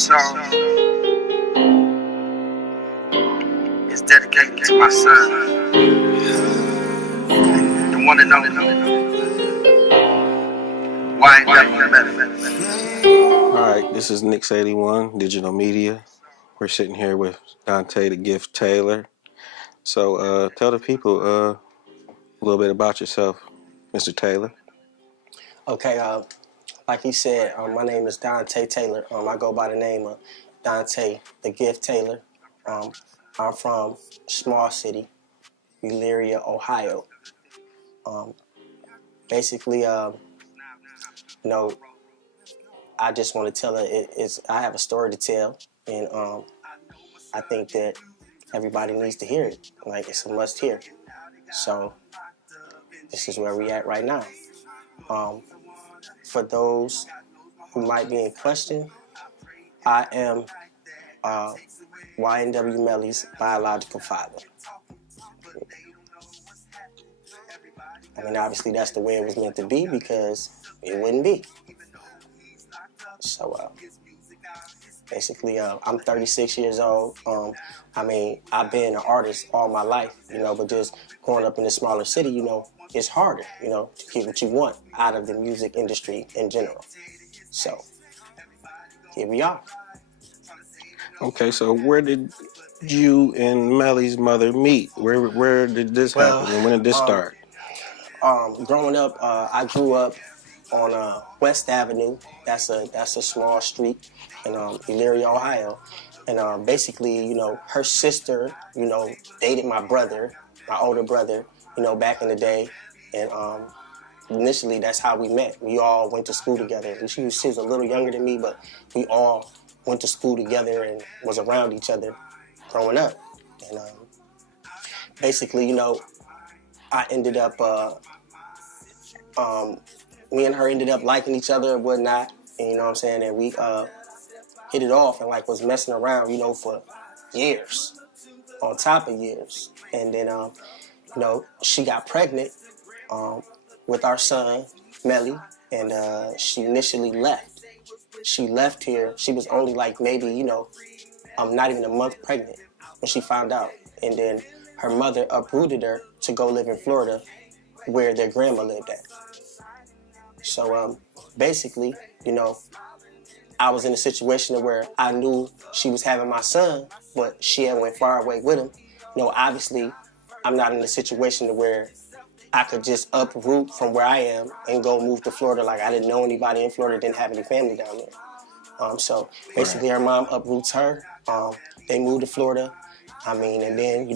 song is dedicated to my son, the one and only YNW Melly. Alright, this is Nix81, Digital Media. We're sitting here with Donte ThaGift Taylor. So tell the people a little bit about yourself, Mr. Taylor. Okay, like he said, my name is Donte Taylor. I go by the name of Donte ThaGift Taylor. I'm from small city, Elyria, Ohio. Basically, I just want to tell it. I have a story to tell, and I think that everybody needs to hear it. Like, it's a must hear. So this is where we at right now. For those who might be in question, I am YNW Melly's biological father. I mean, obviously that's the way it was meant to be because it wouldn't be. So basically, I'm 36 years old. I mean, I've been an artist all my life, but just growing up in a smaller city, it's harder, to get what you want out of the music industry in general. So here we are. Okay, so where did you and Melly's mother meet? Where did this happen and when did this start? Growing up, I grew up on West Avenue. That's a small street in Elyria, Ohio. And basically, her sister, dated my brother, my older brother, back in the day. And initially, that's how we met. We all went to school together. She was a little younger than me, but we all went to school together and was around each other growing up. And basically, I ended up, me and her ended up liking each other and whatnot. And you know what I'm saying? And we hit it off and was messing around, for years, on top of years. And then, she got pregnant with our son, Melly, and she initially left. She left here. She was only maybe, not even a month pregnant when she found out. And then her mother uprooted her to go live in Florida where their grandma lived at. So basically, I was in a situation where I knew she was having my son, but she had went far away with him. Obviously, I'm not in a situation where I could just uproot from where I am and go move to Florida. Like, I didn't know anybody in Florida, didn't have any family down there. So basically, her mom uproots her. They moved to Florida. I mean, and then,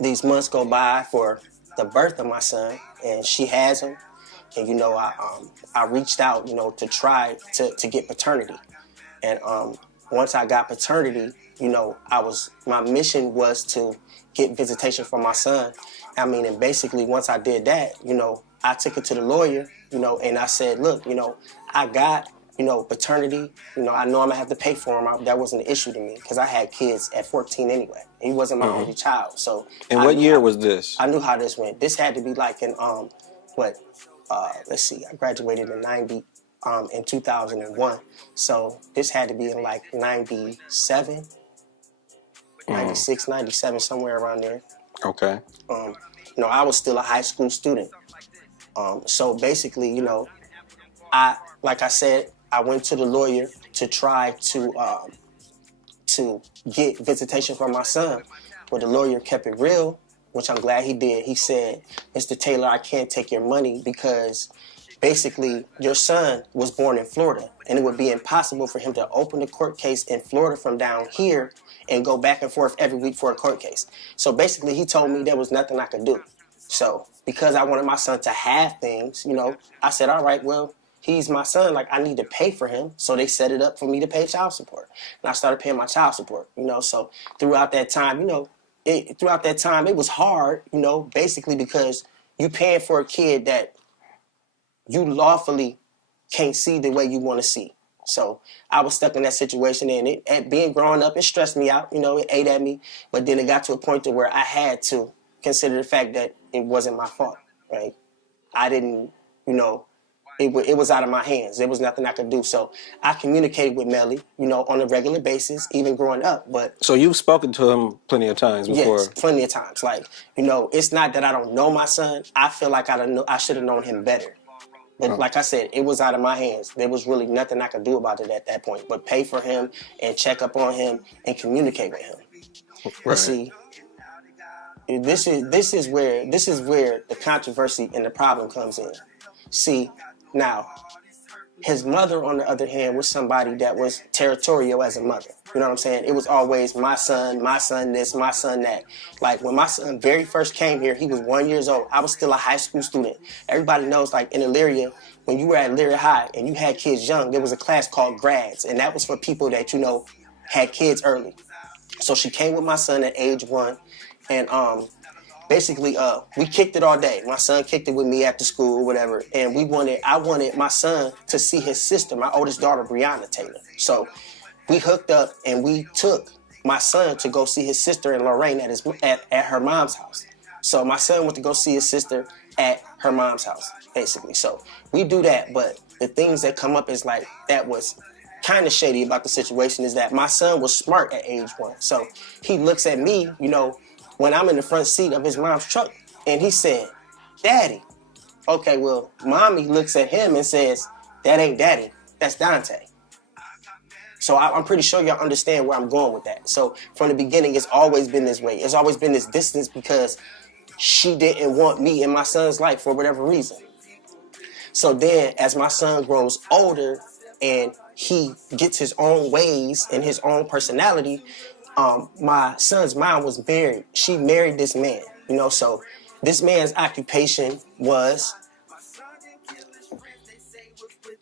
these months go by for the birth of my son, and she has him. And, I reached out, to try to get paternity. And once I got paternity, my mission was to get visitation from my son. I mean, and basically once I did that, I took it to the lawyer, and I said, look, I got, paternity, I know I'm gonna have to pay for him. That wasn't an issue to me because I had kids at 14 anyway. He wasn't my only child. So. And what year was this? I knew how this went. This had to be in, let's see, I graduated in 2001. So this had to be in 97, 96, 97, somewhere around there. Okay. I was still a high school student. So basically, like I said, I went to the lawyer to try to get visitation from my son. But the lawyer kept it real, which I'm glad he did. He said, Mr. Taylor, I can't take your money because basically your son was born in Florida and it would be impossible for him to open a court case in Florida from down here and go back and forth every week for a court case. So basically he told me there was nothing I could do. So because I wanted my son to have things, I said, all right, well, he's my son. I need to pay for him. So they set it up for me to pay child support. And I started paying my child support, So throughout that time, it was hard, basically because you paying for a kid that you lawfully can't see the way you want to see. So I was stuck in that situation, and being growing up, it stressed me out, it ate at me. But then it got to a point to where I had to consider the fact that it wasn't my fault, right? I didn't, it was out of my hands. There was nothing I could do. So I communicated with Melly, you know, on a regular basis, even growing up. But So you've spoken to him plenty of times yes, before. plenty of times. Like, you know, it's not that I don't know my son. I feel like I should have known him better. But like I said, it was out of my hands. There was really nothing I could do about it at that point. But pay for him and check up on him and communicate with him. Right. But see, this is where the controversy and the problem comes in. See, now, his mother, on the other hand, was somebody that was territorial as a mother. You know what I'm saying? It was always my son this, my son that. Like, when my son very first came here, he was 1 year old. I was still a high school student. Everybody knows, like, in Elyria, when you were at Elyria High and you had kids young, there was a class called grads, and that was for people that, you know, had kids early. So she came with my son at age 1, and basically, we kicked it all day. My son kicked it with me after school, whatever. And I wanted my son to see his sister, my oldest daughter, Brianna Taylor. So we hooked up and we took my son to go see his sister in Lorraine at her mom's house. So my son went to go see his sister at her mom's house, basically. So we do that, but the things that come up is like, that was kind of shady about the situation is that my son was smart at age 1. So he looks at me, you know, when I'm in the front seat of his mom's truck, and he said, "Daddy." Okay, well, mommy looks at him and says, "That ain't Daddy, that's Donte." So I'm pretty sure y'all understand where I'm going with that. So from the beginning, it's always been this way. It's always been this distance because she didn't want me in my son's life for whatever reason. So then, as my son grows older and he gets his own ways and his own personality, my son's mom was married. She married this man, you know, so this man's occupation was,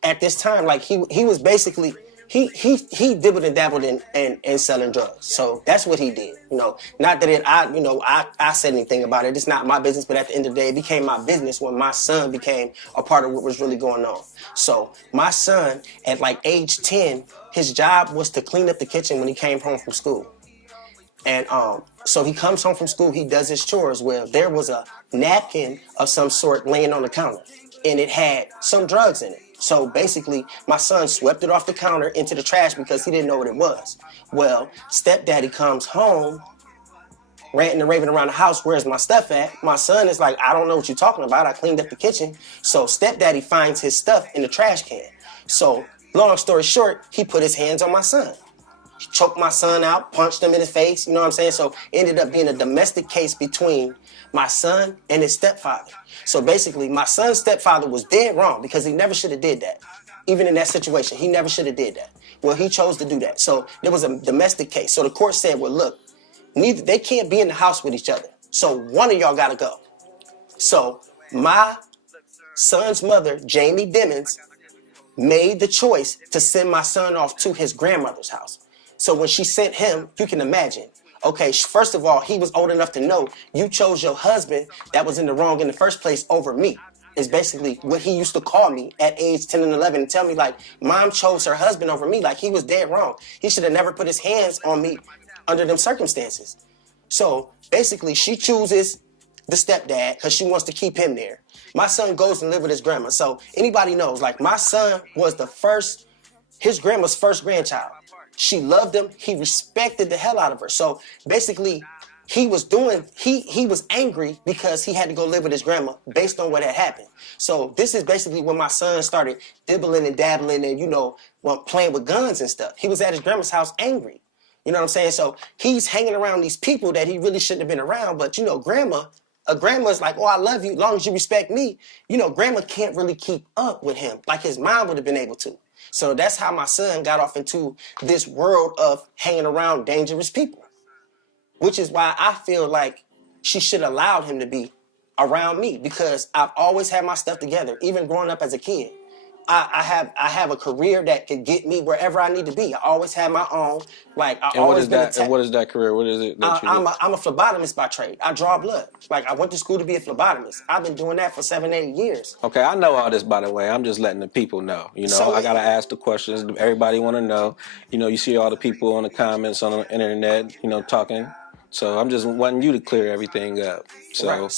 at this time, like he was basically, he dibbled and dabbled in selling drugs. So that's what he did, you know. Not that I said anything about it. It's not my business, but at the end of the day, it became my business when my son became a part of what was really going on. So my son, at like age 10, his job was to clean up the kitchen when he came home from school. And so he comes home from school, he does his chores. Well, there was a napkin of some sort laying on the counter, and it had some drugs in it. So basically, my son swept it off the counter into the trash because he didn't know what it was. Well, stepdaddy comes home, ranting and raving around the house, "Where's my stuff at?" My son is like, "I don't know what you're talking about. I cleaned up the kitchen." So stepdaddy finds his stuff in the trash can. So long story short, he put his hands on my son. He choked my son out, punched him in his face, you know what I'm saying? So it ended up being a domestic case between my son and his stepfather. So basically, my son's stepfather was dead wrong because he never should have did that. Even in that situation, he never should have did that. Well, he chose to do that. So there was a domestic case. So the court said, well, look, they can't be in the house with each other. So one of y'all got to go. So my son's mother, Jamie Dimmons, made the choice to send my son off to his grandmother's house. So when she sent him, you can imagine, okay, first of all, he was old enough to know you chose your husband that was in the wrong in the first place over me. Is basically what he used to call me at age 10 and 11 and tell me, like, mom chose her husband over me. Like, he was dead wrong. He should have never put his hands on me under them circumstances. So basically, she chooses the stepdad because she wants to keep him there. My son goes and live with his grandma. So anybody knows, like, my son was his grandma's first grandchild. She loved him. He respected the hell out of her. So basically, he was angry because he had to go live with his grandma based on what had happened. So this is basically when my son started dibbling and dabbling and, playing with guns and stuff. He was at his grandma's house angry. You know what I'm saying? So he's hanging around these people that he really shouldn't have been around. But, grandma's like, "Oh, I love you as long as you respect me." Grandma can't really keep up with him like his mom would have been able to. So that's how my son got off into this world of hanging around dangerous people, which is why I feel like she should have allowed him to be around me because I've always had my stuff together, even growing up as a kid. I have a career that could get me wherever I need to be. I always had my own. Like I And always been and what is that career? What is it that you do? I'm a phlebotomist by trade. I draw blood. Like I went to school to be a phlebotomist. I've been doing that for 7-8 years. Okay, I know all this, by the way. I'm just letting the people know. So, I gotta ask the questions. Everybody want to know. You see all the people on the comments on the internet. Talking. So I'm just wanting you to clear everything up. So, right.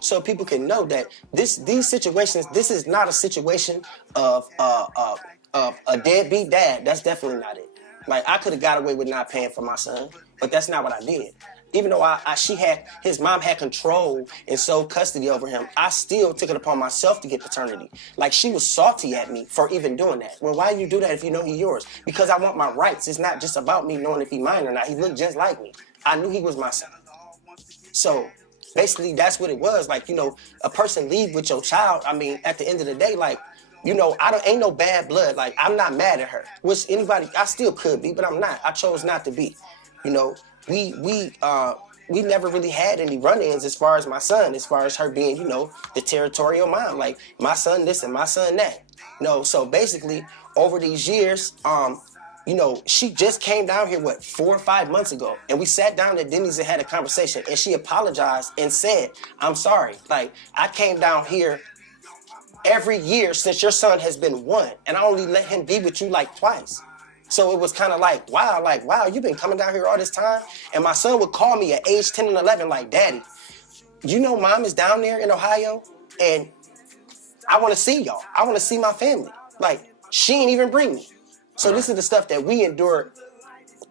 So people can know that these situations, this is not a situation of a deadbeat dad. That's definitely not it. Like, I could have got away with not paying for my son, but that's not what I did. Even though his mom had control and sole custody over him, I still took it upon myself to get paternity. Like, she was salty at me for even doing that. Well, why you do that if you know he's yours? Because I want my rights. It's not just about me knowing if he's mine or not. He looked just like me. I knew he was my son. So basically, that's what it was. Like, a person leave with your child. I mean, at the end of the day, like, ain't no bad blood. Like, I'm not mad at her. Which I still could be, but I'm not. I chose not to be. We never really had any run-ins as far as my son, as far as her being, the territorial mom. Like, my son this and my son that. So basically, over these years, she just came down here, 4 or 5 months ago, and we sat down at Denny's and had a conversation, and she apologized and said, I'm sorry. Like, I came down here every year since your son has been 1, and I only let him be with you like twice. So it was kind of like, wow, you've been coming down here all this time? And my son would call me at age 10 and 11 like, Daddy, Mom is down there in Ohio, and I want to see y'all. I want to see my family. Like, she ain't even bring me. So this is the stuff that we endured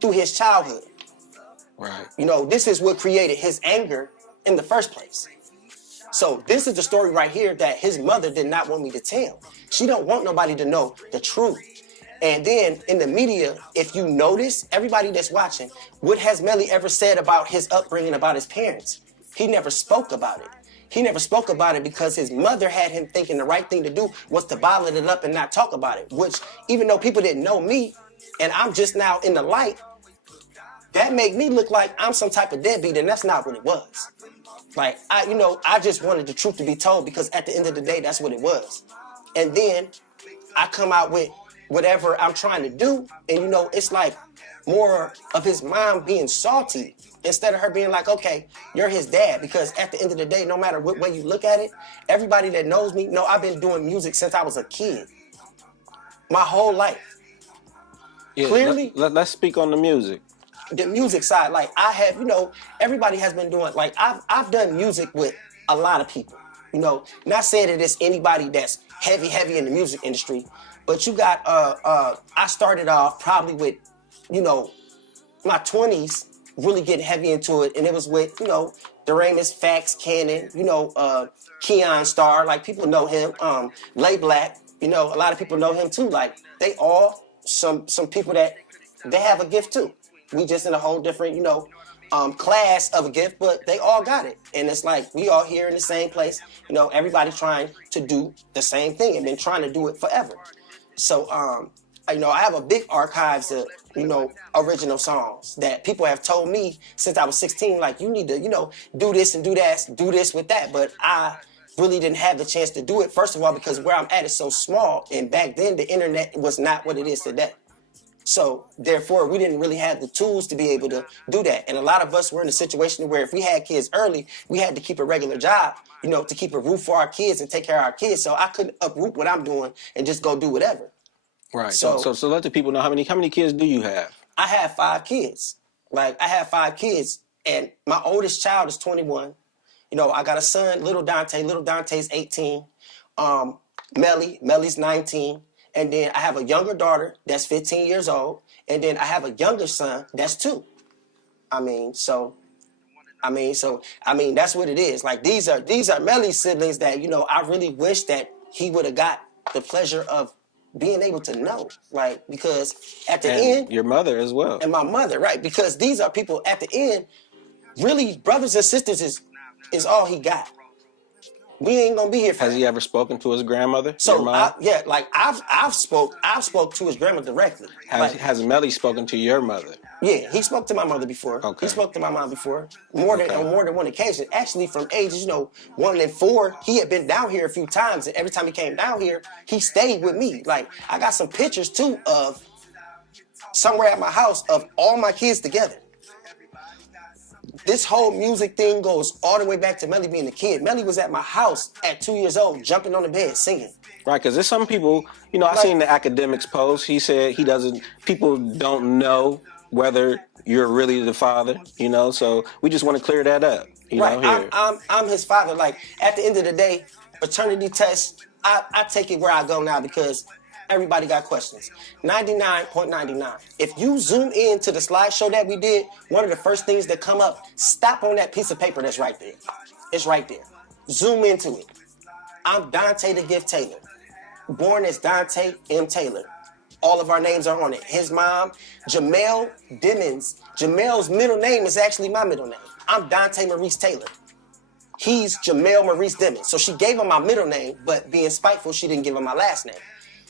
through his childhood. Right. This is what created his anger in the first place. So this is the story right here that his mother did not want me to tell. She don't want nobody to know the truth. And then in the media, if you notice, everybody that's watching, what has Melly ever said about his upbringing, about his parents? He never spoke about it. He never spoke about it because his mother had him thinking the right thing to do was to bottle it up and not talk about it, which even though people didn't know me and I'm just now in the light, that made me look like I'm some type of deadbeat, and that's not what it was. Like, I just wanted the truth to be told because at the end of the day, that's what it was. And then I come out with whatever I'm trying to do, and it's like more of his mom being salty instead of her being like, okay, you're his dad. Because at the end of the day, no matter what way you look at it, everybody that knows me know I've been doing music since I was a kid. My whole life. Yeah, Clearly. Let's speak on the music. The music side, like I have, everybody has been doing, like I've done music with a lot of people. Not saying that it's anybody that's heavy in the music industry, but you got, I started off probably with, my 20s, really getting heavy into it, and it was with, Doremus, Fax, Cannon, Keon Star, like people know him, Lay Black, a lot of people know him too, like they all, some people that, they have a gift too. We just in a whole different, class of a gift, but they all got it. And it's like, we all here in the same place, everybody trying to do the same thing and been trying to do it forever. So, I have a big archives of, original songs that people have told me since I was 16, like, you need to, do this and do that, do this with that. But I really didn't have the chance to do it, first of all, because where I'm at is so small. And back then, the internet was not what it is today. So, therefore, we didn't really have the tools to be able to do that. And a lot of us were in a situation where if we had kids early, we had to keep a regular job, to keep a roof for our kids and take care of our kids. So I couldn't uproot what I'm doing and just go do whatever. Right. So let the people know how many kids do you have? I have 5 kids. Like, I have 5 kids, and my oldest child is 21. I got a son, little Donte. Little Donte's 18. Melly's 19. And then I have a younger daughter that's 15 years old. And then I have a younger son that's 2. That's what it is. Like, these are Melly's siblings that, I really wish that he would have got the pleasure of being able to know. Like, because at the end. Your mother as well. And my mother, right? Because these are people at the end, really, brothers and sisters is all he got. We ain't gonna be here for Has he ever spoken to his grandmother? So I've spoke to his grandma directly. Has Melly spoken to your mother? Yeah, he spoke to my mother before. Okay. He spoke to my mom before, on more than one occasion. Actually, from ages 1 and 4, he had been down here a few times, and every time he came down here, he stayed with me. Like, I got some pictures too of somewhere at my house of all my kids together. This whole music thing goes all the way back to Melly being a kid. Melly was at my house at 2 years old, jumping on the bed, singing. Right, because there's some people, I seen the academics post. He said people don't know whether you're really the father, you know. So we just want to clear that up, you know, here. I'm his father. Like, at the end of the day, paternity test, I take it where I go now because everybody got questions. 99.99. If you zoom in to the slideshow that we did, one of the first things that come up, stop on that piece of paper that's right there. It's right there. Zoom into it. I'm Donte ThaGift Taylor. Born as Donte M. Taylor. All of our names are on it. His mom, Jamel Dimmons. Jamel's middle name is actually my middle name. I'm Donte Maurice Taylor. He's Jamel Maurice Dimmons. So she gave him my middle name, but being spiteful, she didn't give him my last name.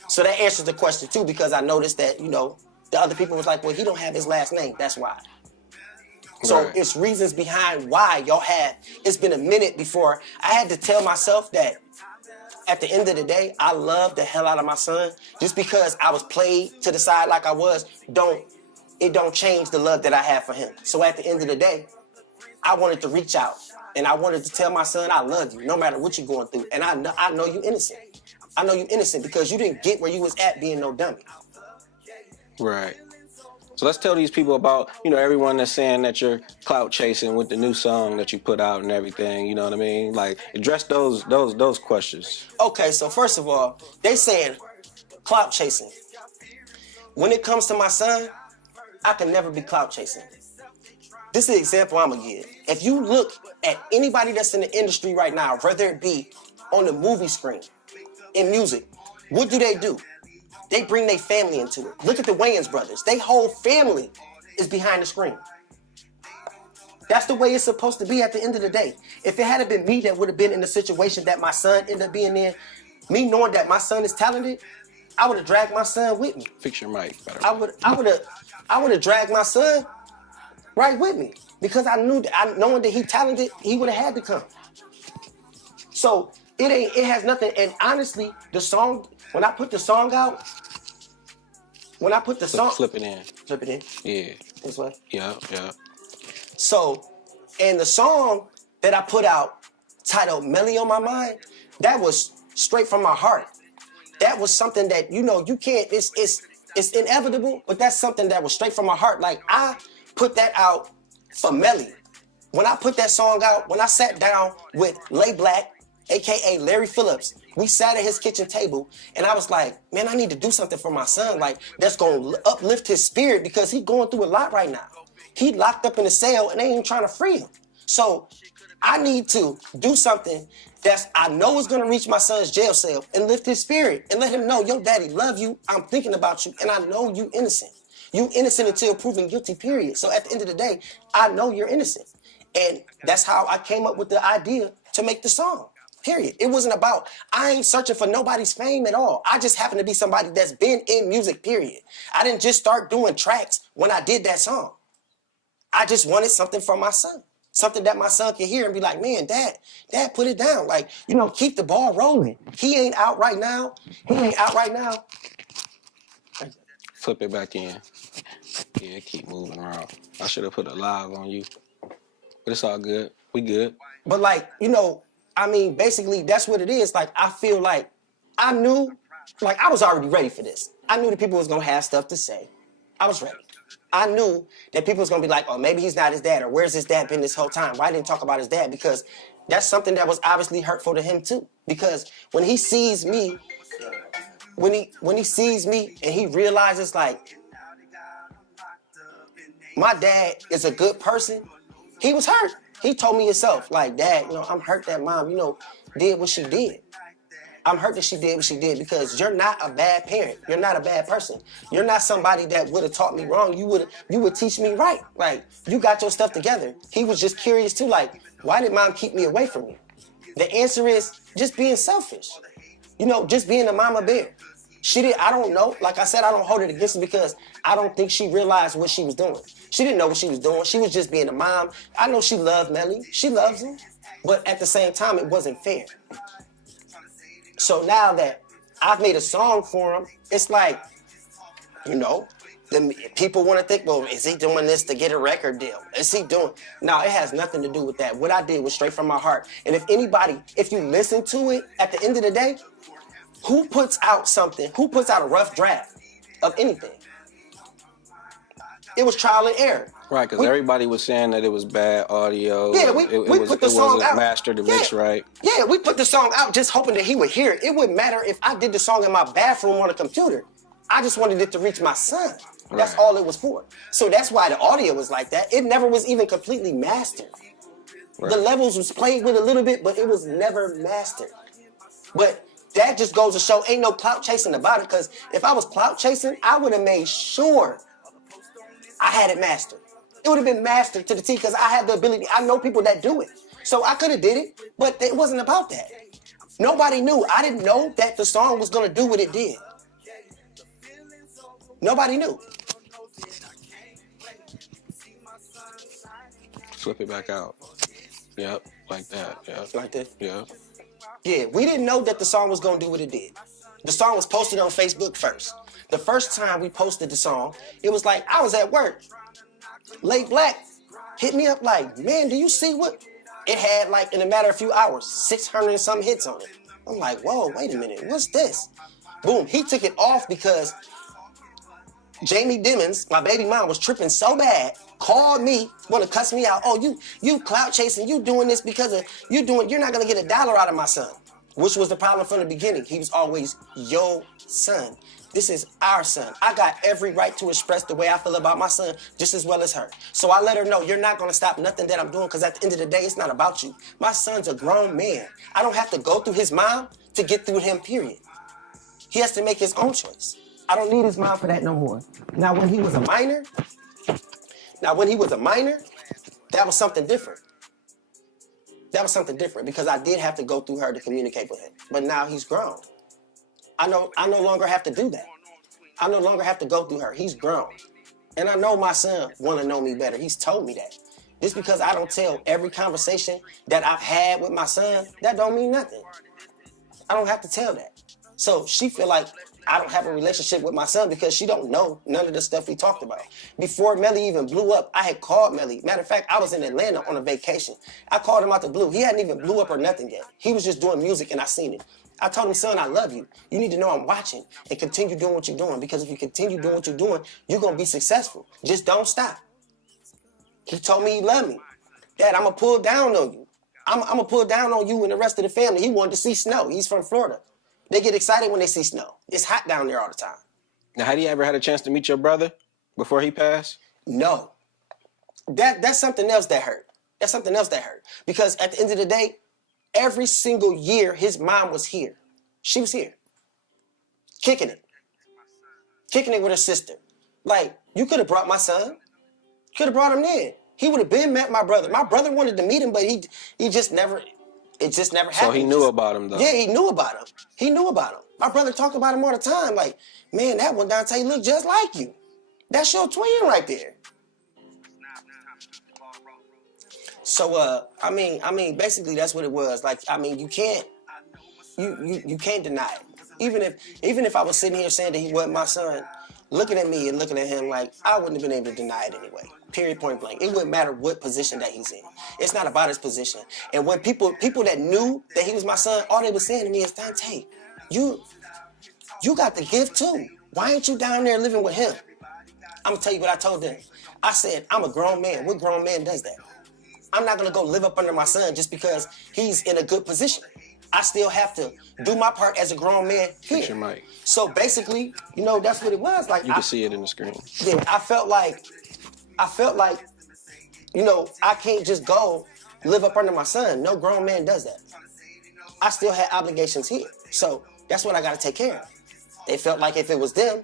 So that answers the question too, because I noticed that, you know, the other people was like, well, he don't have his last name. That's why. So Right. it's reasons behind why y'all have. It's been a minute before I had to tell myself that at the end of the day, I love the hell out of my son. Just because I was played to the side like I was, don't change the love that I have for him. So at the end of the day, I wanted to reach out and I wanted to tell my son, I love you no matter what you're going through. And I know you innocent. I know you innocent because you didn't get where you was at being no dummy. Right. So let's tell these people about, you know, everyone that's saying that you're clout chasing with the new song that you put out and everything, you know what I mean? Like, address those questions. Okay, so first of all, they saying clout chasing. When it comes to my son, I can never be clout chasing. This is the example I'm gonna give. If you look at anybody that's in the industry right now, whether it be on the movie screen, in music, what do? They bring their family into it. Look at the Wayans brothers. Their whole family is behind the screen. That's the way it's supposed to be at the end of the day. If it hadn't been me that would have been in the situation that my son ended up being in, me knowing that my son is talented, I would have dragged my son with me. Fix your mic. I would have dragged my son right with me because I knew that, knowing that he talented, he would have had to come. So it has nothing. And honestly, the song, when I put the song out, Flip it in. Flip it in. Yeah. This way. Yeah. So, and the song that I put out titled Melly on My Mind, that was straight from my heart. That was something that, you know, you can't, it's inevitable, but that's something that was straight from my heart. Like, I put that out for Melly. When I put that song out, when I sat down with Lay Black, AKA Larry Phillips, we sat at his kitchen table and I was like, man, I need to do something for my son, like, that's gonna uplift his spirit because he's going through a lot right now. He locked up in a cell and they ain't trying to free him. So I need to do something that I know is gonna reach my son's jail cell and lift his spirit and let him know, yo, daddy, love you, I'm thinking about you, and I know you innocent. You innocent until proven guilty, period. So at the end of the day, I know you're innocent. And that's how I came up with the idea to make the song. Period. It wasn't about, I ain't searching for nobody's fame at all. I just happen to be somebody that's been in music, period. I didn't just start doing tracks when I did that song. I just wanted something for my son. Something that my son can hear and be like, man, dad, put it down. Like, you know, keep the ball rolling. He ain't out right now. Flip it back in. Yeah, keep moving around. I should have put a live on you. But it's all good. We good. But like, you know, I mean, basically, that's what it is. Like, I feel like I knew, like, I was already ready for this. I knew that people was going to have stuff to say. I was ready. I knew that people was going to be like, oh, maybe he's not his dad, or where's his dad been this whole time? Why didn't he talk about his dad? Because that's something that was obviously hurtful to him, too. Because when he sees me, when he sees me and he realizes, like, my dad is a good person, he was hurt. He told me himself, like, Dad, you know, I'm hurt that mom, you know, did what she did. I'm hurt that she did what she did because you're not a bad parent. You're not a bad person. You're not somebody that would have taught me wrong. You would teach me right. Like, you got your stuff together. He was just curious too, like, why did mom keep me away from you? The answer is just being selfish. You know, just being a mama bear. I don't know. Like I said, I don't hold it against her because I don't think she realized what she was doing. She didn't know what she was doing. She was just being a mom. I know she loved Melly. She loves him. But at the same time, it wasn't fair. So now that I've made a song for him, it's like, you know, people want to think, well, is he doing this to get a record deal? Is he doing? No, it has nothing to do with that. What I did was straight from my heart. And if you listen to it, at the end of the day, who puts out a rough draft of anything? It was trial and error. Right, because everybody was saying that it was bad audio. Yeah, we put the song out. Mastered and mixed right. Yeah, we put the song out just hoping that he would hear it. It wouldn't matter if I did the song in my bathroom on a computer. I just wanted it to reach my son. That's all it was for. So that's why the audio was like that. It never was even completely mastered. Right. The levels was played with a little bit, but it was never mastered. But that just goes to show ain't no clout chasing about it, because if I was clout chasing, I would have made sure I had it mastered. It would have been mastered to the T, because I had the ability. I know people that do it. So I could have did it, but it wasn't about that. Nobody knew. I didn't know that the song was going to do what it did. Nobody knew. Flip it back out. Yep, like that. Yep. Like that? Yep. Yeah, we didn't know that the song was going to do what it did. The song was posted on Facebook first. The first time we posted the song, it was like, I was at work. Late Black hit me up like, man, do you see what? It had like, in a matter of a few hours, 600 and some hits on it. I'm like, whoa, wait a minute, what's this? Boom, he took it off because Jamie Dimmons, my baby mom, was tripping so bad, called me, want to cuss me out. Oh, you clout chasing, you doing this because of, you're not going to get $1 out of my son, which was the problem from the beginning. He was always your son. This is our son. I got every right to express the way I feel about my son just as well as her. So I let her know, you're not going to stop nothing that I'm doing, because at the end of the day, it's not about you. My son's a grown man. I don't have to go through his mom to get through him, period. He has to make his own choice. I don't need his mom for that no more. Now, when he was a minor, that was something different. That was something different, because I did have to go through her to communicate with him. But now he's grown. I no longer have to do that. I no longer have to go through her. He's grown. And I know my son want to know me better. He's told me that. Just because I don't tell every conversation that I've had with my son, that don't mean nothing. I don't have to tell that. So she feel like I don't have a relationship with my son because she don't know none of the stuff we talked about. Before Melly even blew up, I had called Melly. Matter of fact, I was in Atlanta on a vacation. I called him out the blue. He hadn't even blew up or nothing yet. He was just doing music and I seen it. I told him, son, I love you. You need to know I'm watching and continue doing what you're doing, because if you continue doing what you're doing, you're going to be successful. Just don't stop. He told me he loved me. Dad, I'm going to pull down on you. I'm going to pull down on you and the rest of the family. He wanted to see snow. He's from Florida. They get excited when they see snow. It's hot down there all the time. Now, had you ever had a chance to meet your brother before he passed? No. That's something else that hurt. That's something else that hurt. Because at the end of the day, every single year, his mom was here. She was here. Kicking it. Kicking it with her sister. Like, you could have brought my son. Could have brought him in. He would have been met my brother. My brother wanted to meet him, but he just never, it just never happened. So he knew about him, though? Yeah, he knew about him. He knew about him. My brother talked about him all the time. Like, man, that one Donte look just like you. That's your twin right there. So, I mean, basically that's what it was. Like, I mean, you can't deny it. Even if I was sitting here saying that he wasn't my son, looking at me and looking at him, like, I wouldn't have been able to deny it anyway. Period, point blank. It wouldn't matter what position that he's in. It's not about his position. And when people that knew that he was my son, all they were saying to me is, Donte, you got the gift too. Why ain't you down there living with him? I'm gonna tell you what I told them. I said, I'm a grown man. What grown man does that? I'm not gonna go live up under my son just because he's in a good position. I still have to do my part as a grown man here. Fix your mic. So basically, that's what it was. Like, you can see it in the screen. Yeah, I felt like, I can't just go live up under my son. No grown man does that. I still had obligations here. So that's what I gotta take care of. They felt like if it was them,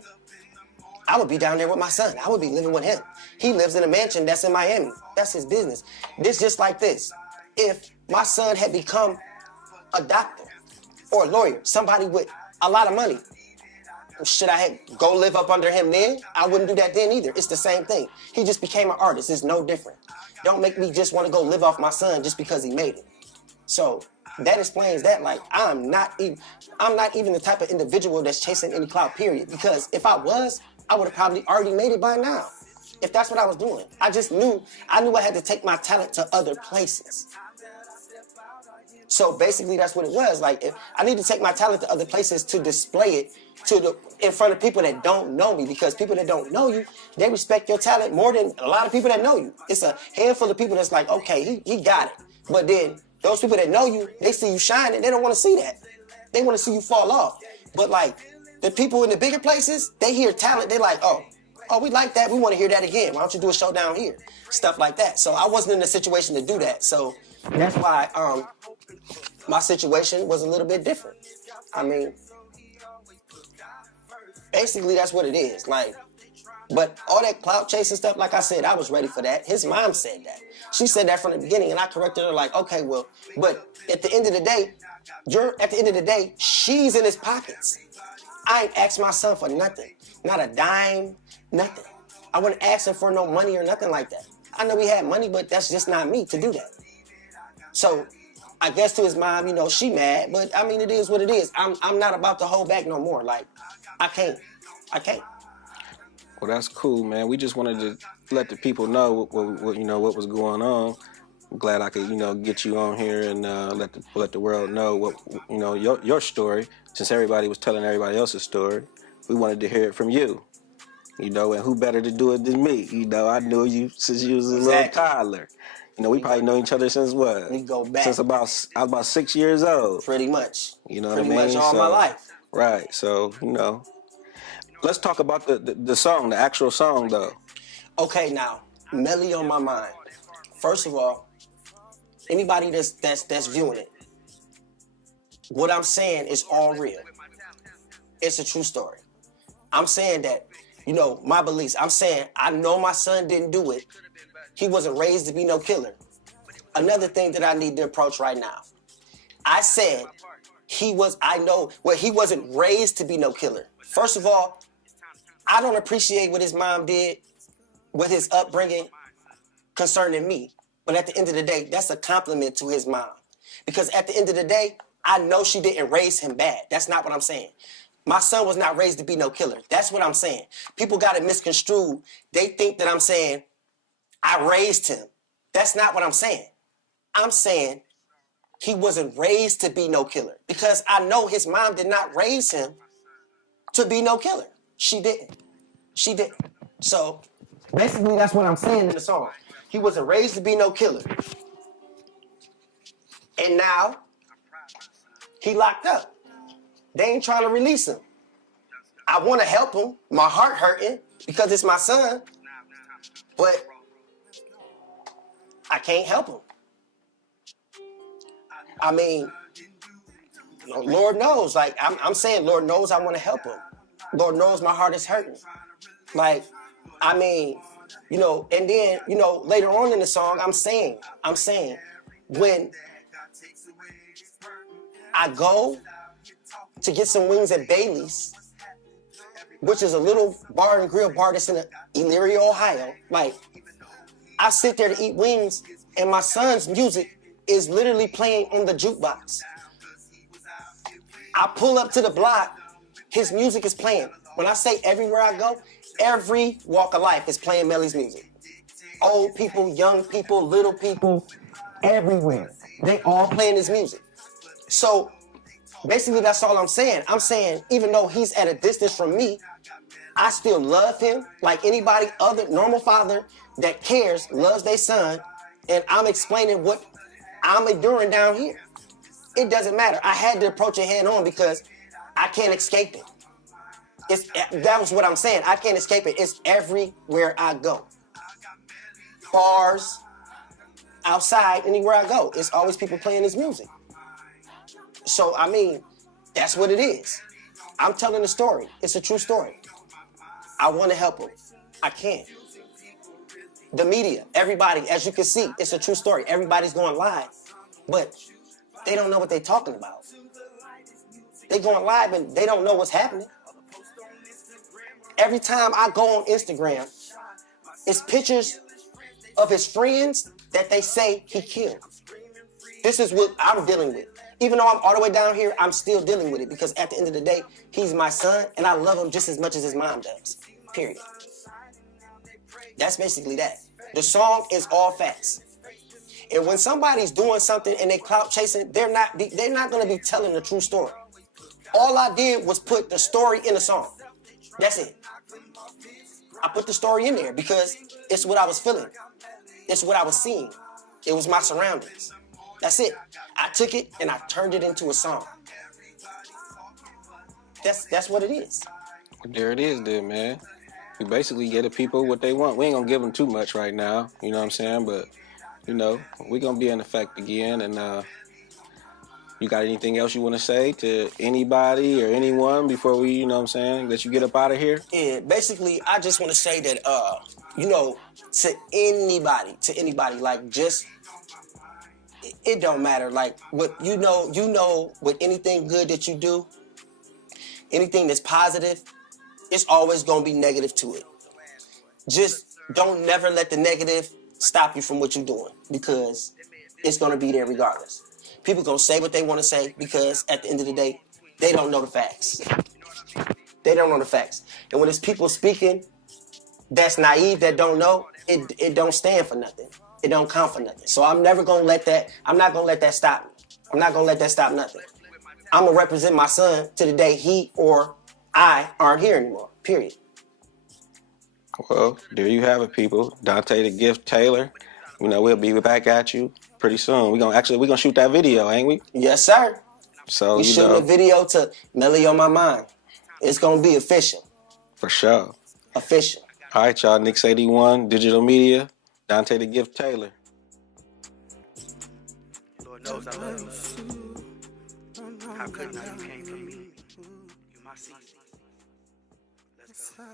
I would be down there with my son. I would be living with him. He lives in a mansion that's in Miami. That's his business. This just like this. If my son had become a doctor or a lawyer, somebody with a lot of money, should I go live up under him then? I wouldn't do that then either. It's the same thing. He just became an artist. It's no different. Don't make me just want to go live off my son just because he made it. So that explains that. Like, I'm not even the type of individual that's chasing any clout, period. Because if I was, I would have probably already made it by now. If that's what I was doing. I knew I had to take my talent to other places. So basically, that's what it was. Like, I need to take my talent to other places to display it in front of people that don't know me, because people that don't know you, they respect your talent more than a lot of people that know you. It's a handful of people that's like, okay, he got it. But then those people that know you, they see you shining, they don't want to see that. They want to see you fall off. But like the people in the bigger places, they hear talent, they're like, oh, we like that. We want to hear that again. Why don't you do a show down here? Stuff like that. So I wasn't in a situation to do that. So that's why my situation was a little bit different. I mean, basically that's what it is. Like, but all that clout chasing stuff, like I said, I was ready for that. His mom said that. She said that from the beginning, and I corrected her like, okay, well, but at the end of the day, she's in his pockets. I ain't asked my son for nothing. Not a dime, nothing. I wasn't asking for no money or nothing like that. I know he had money, but that's just not me to do that. So I guess to his mom, you know, she mad, but I mean, it is what it is. I'm not about to hold back no more. Like, I can't. Well, that's cool, man. We just wanted to let the people know what you know, what was going on. I'm glad I could, you know, get you on here and let the world know what, you know, your story. Since everybody was telling everybody else's story, we wanted to hear it from you. You know, and who better to do it than me? You know, I knew you since you was a little toddler. You know, we probably know each other since what? We go back. Since I was about 6 years old. Pretty much. You know what I mean? Pretty much all my life. Right. So, you know, let's talk about the song, the actual song, though. Okay, now, Melly on my mind. First of all, anybody that's viewing it, what I'm saying is all real. It's a true story. I'm saying that, you know, my beliefs. I'm saying I know my son didn't do it. He wasn't raised to be no killer. Another thing that I need to approach right now. I said he wasn't raised to be no killer. First of all, I don't appreciate what his mom did with his upbringing concerning me. But at the end of the day, that's a compliment to his mom. Because at the end of the day, I know she didn't raise him bad. That's not what I'm saying. My son was not raised to be no killer. That's what I'm saying. People got it misconstrued. They think that I'm saying I raised him. That's not what I'm saying. I'm saying he wasn't raised to be no killer, because I know his mom did not raise him to be no killer. She didn't. So basically that's what I'm saying in the song. He wasn't raised to be no killer. And now he locked up. They ain't trying to release him. I want to help him. My heart hurting because it's my son. But I can't help him. I mean, Lord knows. Like, I'm saying, Lord knows I want to help him. Lord knows my heart is hurting. Like, I mean, you know, and then, you know, later on in the song, I'm saying, when I go to get some wings at Bailey's, which is a little bar and grill bar that's in Elyria, Ohio. Like, I sit there to eat wings, and my son's music is literally playing on the jukebox. I pull up to the block, his music is playing. When I say everywhere I go, every walk of life is playing Melly's music. Old people, young people, little people, everywhere. They all playing his music. So basically, that's all I'm saying. I'm saying, even though he's at a distance from me, I still love him like anybody other normal father that cares, loves their son, and I'm explaining what I'm enduring down here. It doesn't matter. I had to approach it head on because I can't escape it. That was what I'm saying. I can't escape it. It's everywhere I go. Bars, outside, anywhere I go. It's always people playing his music. So, I mean, that's what it is. I'm telling the story. It's a true story. I want to help him. I can't. The media, everybody, as you can see, it's a true story. Everybody's going live, but they don't know what they're talking about. They going live and they don't know what's happening. Every time I go on Instagram, it's pictures of his friends that they say he killed. This is what I'm dealing with. Even though I'm all the way down here, I'm still dealing with it because at the end of the day, he's my son and I love him just as much as his mom does. Period. That's basically that. The song is all facts. And when somebody's doing something and they clout chasing, they're not going to be telling the true story. All I did was put the story in a song. That's it. I put the story in there because it's what I was feeling. It's what I was seeing. It was my surroundings. That's it. I took it and I turned it into a song. That's what it is. There it is, then, man. We basically get the people what they want. We ain't gonna give them too much right now. You know what I'm saying? But you know, we gonna be in effect again. And you got anything else you want to say to anybody or anyone before we, you know what I'm saying, let you get up out of here? Yeah, basically, I just want to say that, you know, to anybody, like, just, it don't matter. Like, what you know, with anything good that you do, anything that's positive, it's always going to be negative to it. Just don't never let the negative stop you from what you're doing, because it's going to be there regardless. People going to say what they want to say because at the end of the day, they don't know the facts. They don't know the facts. And when it's people speaking that's naive, that don't know, it don't stand for nothing. It don't count for nothing. So I'm never going to let that, I'm not going to let that stop me. I'm not going to let that stop nothing. I'm going to represent my son to the day he or I aren't here anymore, period. Well, there you have it, people. Donte the Gift Taylor. You know, we'll be back at you pretty soon. We're gonna shoot that video, ain't we? Yes, sir. So we shooting a video to Melly on My Mind. It's gonna be official. For sure. Official. All right, y'all. Nix81 Digital Media. Donte the Gift Taylor. Lord knows I love you. How could not you came for me? You my seed. Let's go.